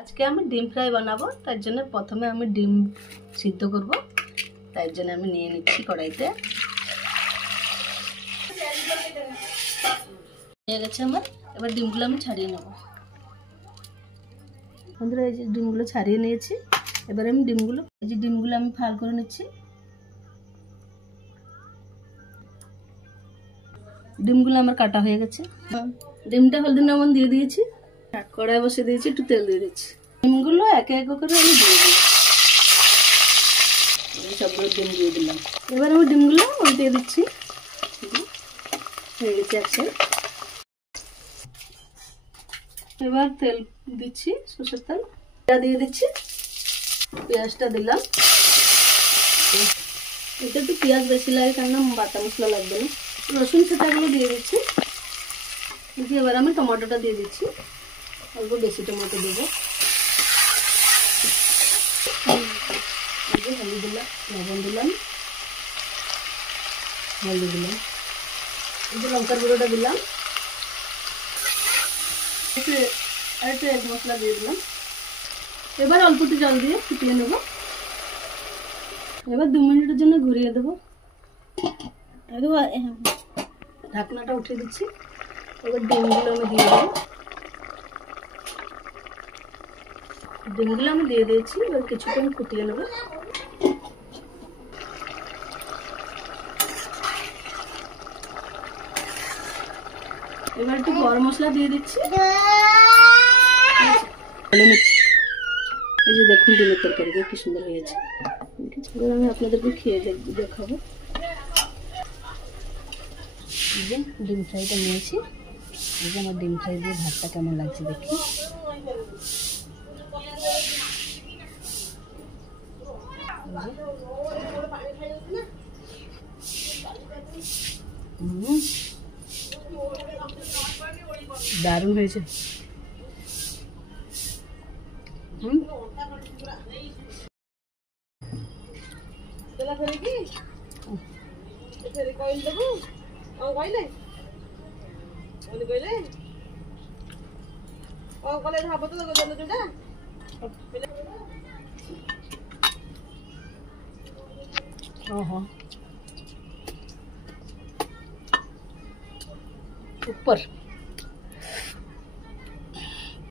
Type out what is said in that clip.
আজকে আমি ডিম ফ্রাই বানাবো, তার জন্য প্রথমে আমি ডিম সিদ্ধ করব। তার জন্য আমি নিয়ে নিচ্ছি কড়াইতে। হয়ে গেছে আমার, এবার ডিমগুলো আমি ছাড়িয়ে নেব। বন্ধুরা, এই যে ডিমগুলো ছাড়িয়ে নিয়েছি। এবার আমি ডিমগুলো আমি ফাল করে নিচ্ছি। ডিমগুলো আমার কাটা হয়ে গেছে। ডিমটা হলদি লবণ দিয়ে দিয়েছি, কড়াই বসে দিয়েছি, একটু তেল দিয়ে দিচ্ছি। ডিমগুলো একে একে করে আমি দিয়ে দিই। সবগুলো ডিম দিয়ে দিলাম। এবার আমি ডিমগুলো উল্টে দিচ্ছি। হয়ে গেছে এক সাইড। এবার তেল দিচ্ছি, সরষের তেল দিয়ে দিচ্ছি। পেঁয়াজটা দিলাম। এটা একটু পেঁয়াজ বেশি লাগে, কারণ বাটা মশলা লাগবে না। রসুন সেটাগুলো দিয়ে দিচ্ছি। এবার আমি টমেটোটা দিয়ে দিচ্ছি, অল্প বেশি টমেটো দেবো। হলুদ দিলাম, লবণ দিলাম, হলদি দিলাম, লঙ্কার গুঁড়োটা দিলাম, একটু এক মশলা দিয়ে দিলাম। এবার অল্প একটু জল দিয়ে ফুটিয়ে নেব। এবার 2 মিনিটের জন্য ঘুরিয়ে দেবো। ঢাকনাটা উঠিয়ে দিচ্ছি। এবার ডিমগুলো আমি দিয়ে দেবো। ডিমগুলো আমি দিয়ে দিয়েছি। এবার কিছুক্ষণ ফুটিয়ে নেব। এবার একটু গরম মশলা দিয়ে দিচ্ছি। এই যে দেখুন, ডিমের তরকারিটা কি সুন্দর হয়েছে। এবার আমি আপনাদেরকে খেয়ে দেখাবো। এই যে ডিম ফ্রাইটা নিয়েছি। এই যে আমার ডিম ফ্রাই দিয়ে ভাতটা কেমন লাগছে দেখি। দারুণ হয়েছে। ऊपर